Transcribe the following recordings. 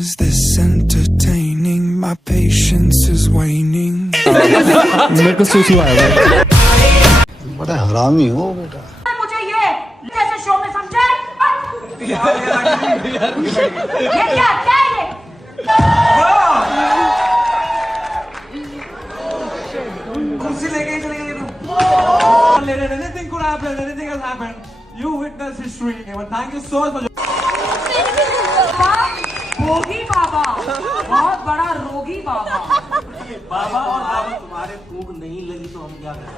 Is this entertaining? My patience is waning. मेरे को सुसु आया भाई। बड़ा हरामी हो बेटा। मुझे ये जैसे शो में समझा ये क्या है ये? कुर्सी लेके चले गए तुम। Anything could happen, anything has happened. You witnessed history. Thank you so much. रोगी बाबा, बहुत बड़ा रोगी बाबा। बाबा और बाबा तुम्हारे फूंक नहीं लगी तो हम क्या करें?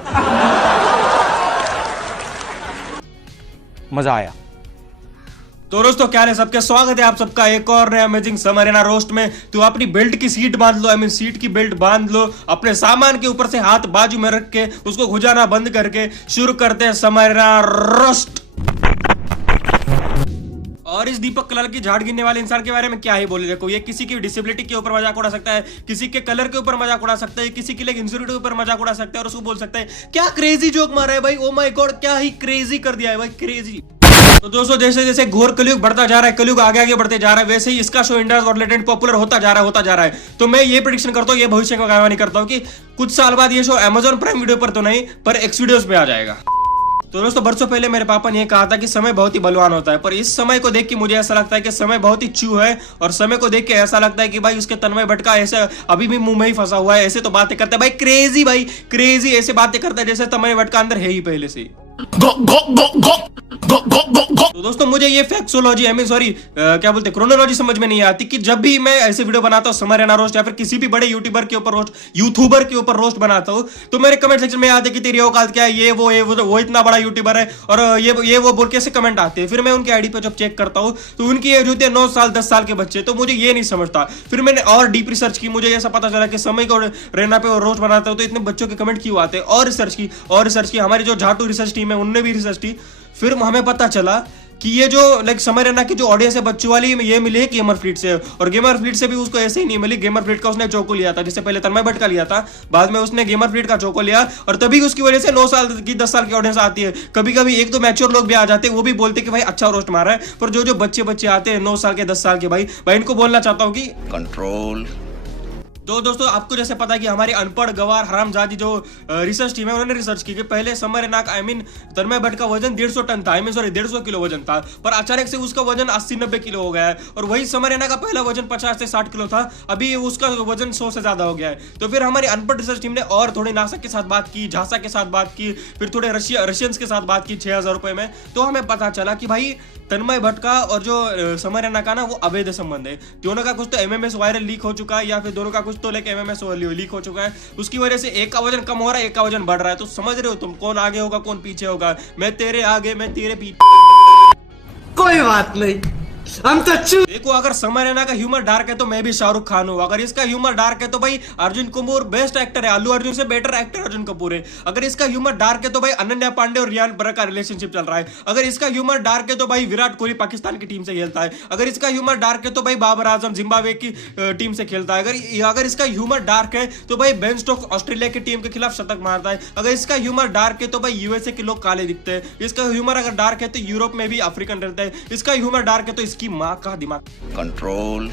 मजा आया। तो दोस्तों क्या है सबके स्वागत है आप सबका एक और नया अमेजिंग समर एना रोस्ट में। तो अपनी बेल्ट की सीट बांध लो, सीट की बेल्ट बांध लो, अपने सामान के ऊपर से हाथ बाजू में रख के उसको घुजाना बंद करके शुरू करते हैं समर एना रोस्ट। और इस दीपक कलर की झाड़ गिनने वाले इंसान के बारे में क्या ही बोले। देखो ये किसी की डिसेबिलिटी के ऊपर मजाक उड़ा सकता है, किसी के कलर के ऊपर मजाक उड़ा सकता है, किसी के लिए इंसिक्योरिटी के ऊपर मजाक उड़ा सकता है और उसको बोल सकता है क्या क्रेजी जोक मारा है भाई, ओ माय गॉड क्या ही क्रेजी कर दिया है भाई, क्रेजी। तो दोस्तों जैसे जैसे घोर कलयुग बढ़ता जा रहा है, कलयुग आगे आगे बढ़ते जा रहा है, वैसे ही इसका शो इंडिया और लेटेंट पॉपुलर होता जा रहा है। तो मैं ये प्रेडिक्शन करता हूँ, ये भविष्य का गवाही करता हूँ कि कुछ साल बाद ये शो Amazon प्राइम वीडियो पर तो नहीं पर एक्स वीडियोस पे आ जाएगा। तो दोस्तों बरसों पहले मेरे पापा ने कहा था कि समय बहुत ही बलवान होता है, पर इस समय को देख के मुझे ऐसा लगता है कि समय बहुत ही चू है और समय को देख के ऐसा लगता है कि भाई उसके तन्मय भटका ऐसे अभी भी मुंह में ही फंसा हुआ है, ऐसे तो बातें करता है भाई क्रेजी ऐसे बातें करता है जैसे तन्मय भटका अंदर है ही पहले से। तो दोस्तों मुझे ये फैक्सोलॉजी क्या बोलते क्रोनोलॉजी समझ में नहीं आती कि जब भी मैं ऐसे वीडियो बनाता हूँ समर एना रोस्ट या फिर किसी भी बड़े यूट्यूबर के ऊपर रोस्ट बनाता हूँ तो मेरे कमेंट सेक्शन में आते कि तेरी औकात क्या है, ये वो इतना बड़ा यूट्यूबर है और ये वो बोल के ऐसे कमेंट आते हैं। फिर मैं उनकी आईडी पे जब चेक करता हूँ तो उनकी एज होती है 9 साल 10 साल के बच्चे, तो मुझे ये नहीं समझता। फिर मैंने और डीप रिसर्च की, मुझे ऐसा पता चला कि समय को रहना पे रोस्ट बनाता हूँ तो इतने बच्चों के कमेंट क्यों आते हैं। और रिसर्च की हमारी जो झाटू रिसर्च टीम है उनने भी रिसर्च की। फिर हमें पता चला कि ये जो समर एना की जो ऑडियंस है बच्चों वाली ये मिली है गेमर फ्लीट से, और गेमर फ्लीट से भी उसको ऐसे ही नहीं मिली। गेमर फ्लीट का उसने चोको लिया था, जिससे पहले तन्मय भट्ट का लिया था, बाद में उसने गेमर फ्लीट का चोको लिया और तभी उसकी वजह से 9 साल की 10 साल की ऑडियंस आती है। कभी कभी एक तो मैच्योर लोग भी आ जाते हैं, वो भी बोलते कि भाई अच्छा रोस्ट मारा है, पर जो बच्चे आते हैं 9 साल के 10 साल के भाई इनको बोलना चाहता हूँ कि कंट्रोल। तो दोस्तों आपको जैसे पता है कि हमारी अनपढ़ गवार हरामजादी जो रिसर्च टीम है उन्होंने रिसर्च की कि पहले समर एना तन्मय भट्ट का वजन 150 टन था, 150 किलो वजन था, पर अचानक से उसका वजन 80-90 किलो हो गया है। और वही समर एना का पहला वजन 50 से 60 किलो था, अभी उसका वजन 100 से ज्यादा हो गया है। तो फिर हमारी अनपढ़ रिसर्च टीम ने और थोड़ी नासा के साथ बात की, झांसा के साथ बात की, फिर थोड़े रशियंस के साथ बात की 6000 रुपए में। तो हमें पता चला कि भाई तन्मय भट्ट का और जो समर एना का ना वो अवैध संबंध है। दोनों का कुछ तो MMS वायरल लीक हो चुका है या फिर दोनों का कुछ तो MMS लीक हो चुका है। उसकी वजह से एक का वजन कम हो रहा है, एक का वजन बढ़ रहा है। तो समझ रहे हो तुम कौन आगे होगा कौन पीछे होगा। मैं तेरे आगे मैं तेरे पीछे, कोई बात नहीं, हम तो देखो अगर समर एना का ह्यूमर डार्क है तो मैं भी शाहरुख खान हूं, अगर इसका ह्यूमर डार्क है तो भाई अर्जुन कपूर बेस्ट एक्टर है, अल्लू अर्जुन से बेटर एक्टर अर्जुन कपूर है। अगर इसका ह्यूमर डार्क है तो भाई अनन्या पांडे और रियान पराग का रिलेशनशिप चल रहा है। अगर इसका ह्यूमर डार्क है तो भाई विराट कोहली पाकिस्तान की टीम से खेलता है। अगर इसका ह्यूमर डार्क है तो भाई बाबर आजम जिम्बाब्वे की टीम से खेलता है। अगर इसका ह्यूमर डार्क है तो भाई बेन स्टोक्स ऑस्ट्रेलिया की टीम के खिलाफ शतक मारता है। अगर इसका ह्यूमर डार्क है तो भाई USA के लोग काले दिखते हैं। इसका ह्यूमर अगर डार्क है तो यूरोप में भी अफ्रीकन रहता है। इसका ह्यूमर डार्क है तो इसकी माँ का दिमाग कंट्रोल।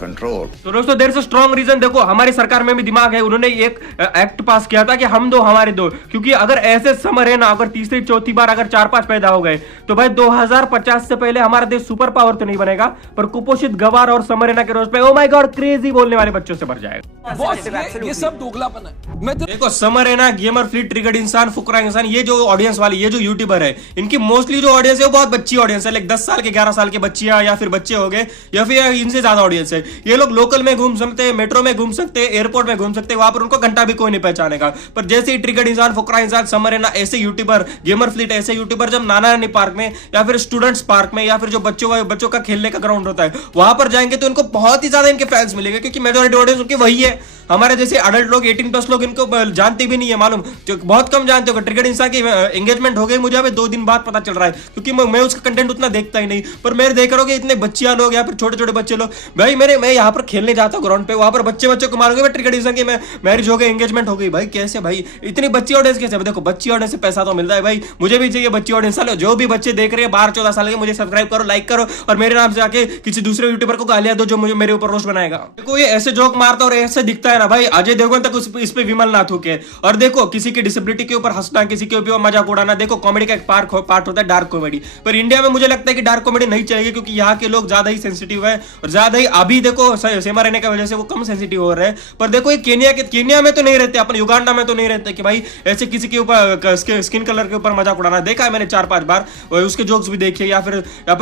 तो दोस्तों there is a strong reason. देखो हमारी सरकार में भी दिमाग है, उन्होंने एक एक्ट पास किया था कि हम दो हमारे दो, क्योंकि अगर ऐसे समर है ना अगर तीसरी चौथी बार अगर 4-5 पैदा हो गए तो भाई 2050 से पहले हमारा देश सुपर पावर तो नहीं बनेगा पर कुपोषित गवार और समर एना के रोज पे ओ माय गॉड क्रेजी बोलने वाले बच्चों से भर जाएगा। बॉस ये सब दोगलापन है। देखो समर एना गेमर फ्लीट ट्रिगर्ड इंसान फुकरा इंसान ये जो ऑडियंस वाली ये जो यूट्यूबर है इनकी मोस्टली जो ऑडियंस है वो बहुत बच्ची ऑडियंस है, लाइक 10 साल के 11 साल के बच्चियां या फिर बच्चे हो गए या फिर इनसे ज्यादा ऑडियंस है। ये लोग लोकल में घूम सकते हैं, मेट्रो में घूम सकते हैं, एयरपोर्ट में घूम सकते हैं, वहां पर उनको घंटा भी कोई नहीं पहचानेगा। पर जैसे ही ट्रिगर्ड इंसान फुकरा इंसान समर एना ऐसे यूट्यूबर गेमर फ्लीट ऐसे यूट्यूबर जब नाना नानी पार्क में या फिर स्टूडेंट्स पार्क में या फिर जो बच्चों का खेलने का ग्राउंड होता है वहां पर जाएंगे तो उनको बहुत ही ज्यादा इनके फैंस मिलेंगे, क्योंकि मेजॉरिटी ऑडियंस उनकी वही है। हमारे जैसे अडल्ट लोग 18+ लोग इनको जानते भी नहीं है, मालूम, जो बहुत कम जानते हो। ट्रिगर्ड इंसान की एंगेजमेंट हो गई मुझे अभी 2 दिन बाद पता चल रहा है, क्योंकि मैं उसका कंटेंट उतना देखता ही नहीं। पर मैं देख रहा हूँ कि इतने बच्चियां लोग या फिर छोटे छोटे बच्चे लोग, भाई मैं यहाँ पर खेलने जाता हूँ ग्राउंड पे, वहां पर बच्चे को मारोगे, ट्रिगर्ड इंसान की मैरिज हो गई, एंगेजमेंट हो गई। भाई कैसे भाई इतनी बच्ची ऑडियंस कैसे? देखो बच्ची ऑडियंस से पैसा तो मिलता है भाई, मुझे भी चाहिए बच्ची ऑडियंस। जो भी बच्चे देख रहे हैं 12-14 साल के, मुझे सब्सक्राइब करो, लाइक करो, और मेरे नाम से आके किसी दूसरे यूट्यूबर को गालियां दो जो मुझे मेरे ऊपर रोस्ट बनाएगा। देखो ये ऐसे जोक मारता और ऐसे दिखता है ना भाई, अजय देवगन तक इस पे विमल ना थूके। और देखो किसी की डिसेबिलिटी के ऊपर हंसना, किसी के ऊपर मजाक उड़ाना, देखो कॉमेडी का एक पार्ट होता है डार्क कॉमेडी। पर इंडिया में मुझे लगता है कि डार्क कॉमेडी नहीं चाहिए, क्योंकि यहाँ के लोग ज्यादा ही सेंसिटिव है और ज्यादा ही, अभी देखो सेमा रहने की वजह से वो कम सेंसिटिव हो रहे हैं। पर देखो ये केनिया में तो नहीं रहते, अपन युगांडा में तो नहीं रहते कि भाई ऐसे किसी के ऊपर स्किन कलर के ऊपर मजाक उड़ाना। देखा है मैंने 4-5 बार, उसके जोक्स भी देखे। या फिर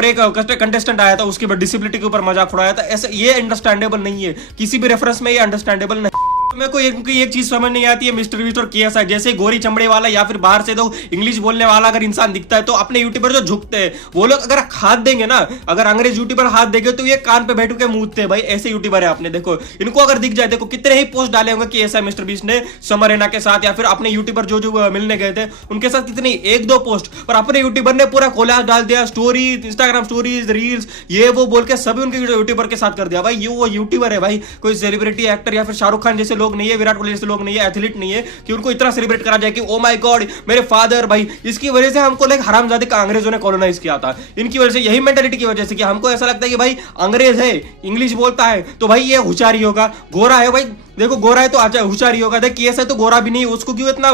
एक कंटेस्टेंट आया था, उसके डिसेबिलिटी के ऊपर मजाक उड़ाया था। ऐसे ये अंडरस्टैंडेबल नहीं है, किसी भी रेफरेंस में ये अंडरस्टैंडेबल नहीं। मेरे को एक चीज समझ नहीं आती है, मिस्टर बीस्ट और केएसआई जैसे गोरी चमड़े वाला या फिर बाहर से तो इंग्लिश बोलने वाला अगर इंसान दिखता है, तो अपने यूट्यूबर जो झुकते हैं वो लोग अगर हाथ देंगे ना, अगर अंग्रेज यूट्यूबर हाथ देंगे तो ये कान पे बैठ के मूदते हैं। भाई ऐसे यूट्यूबर है आपने, देखो इनको अगर दिख जाए, देखो कितने ही पोस्ट डाले होंगे केएसआई मिस्टर बीस्ट ने समर रैना के साथ, या फिर अपने यूट्यूबर जो मिलने गए थे उनके साथ, कितनी 1-2 पोस्ट। पर अपने यूट्यूबर ने पूरा कोलाज डाल दिया, स्टोरी, इंस्टाग्राम स्टोरीज, रील्स, ये वो बोल के सभी उनके यूट्यूबर के साथ कर दिया। भाई ये वो यूट्यूबर है भाई, कोई सेलिब्रिटी एक्टर या फिर शाहरुख खान जैसे लोग नहीं है, विराट कोहली जैसे लोग नहीं है, एथलीट नहीं है कि उनको इतना सेलिब्रेट करा जाए कि ओ माय गॉड मेरे फादर। भाई इसकी वजह से हमको लाइक हरामजादे का अंग्रेजों ने कॉलोनाइज किया था, इनकी वजह से, यही मेंटालिटी की वजह से कि हमको ऐसा लगता है कि भाई अंग्रेज है, इंग्लिश बोलता है तो भाई ये होशियारी होगा, गोरा है भाई, देखो गोरा है तो अच्छा होशियारी होगा, देख केएसआई तो गोरा भी नहीं, उसको क्यों इतना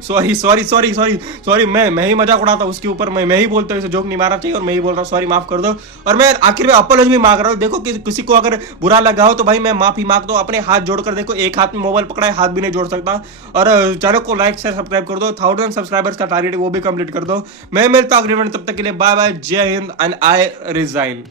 सॉरी मैं ही मजाक उड़ाता उसके ऊपर, मैं ही बोलता हूँ, जोक नहीं मारना चाहिए और मैं ही बोल रहा हूँ, सॉरी माफ कर दो। और मैं आखिर में अपॉलॉजी भी मांग रहा हूँ। देखो किसी को अगर बुरा लगा हो तो भाई मैं माफी मांग दो, अपने हाथ जोड़कर। देखो एक हाथ में मोबाइल पकड़ा है, हाथ भी नहीं जोड़ सकता। और चैनल को लाइक शेयर सब्सक्राइब कर दो, 1000 सब्सक्राइबर्स का टारगेट है वो भी कंप्लीट कर दो। मैं मिलता हूं अगले वीडियो में, तब तक के लिए बाय बाय, जय हिंद एंड आई रिजाइन।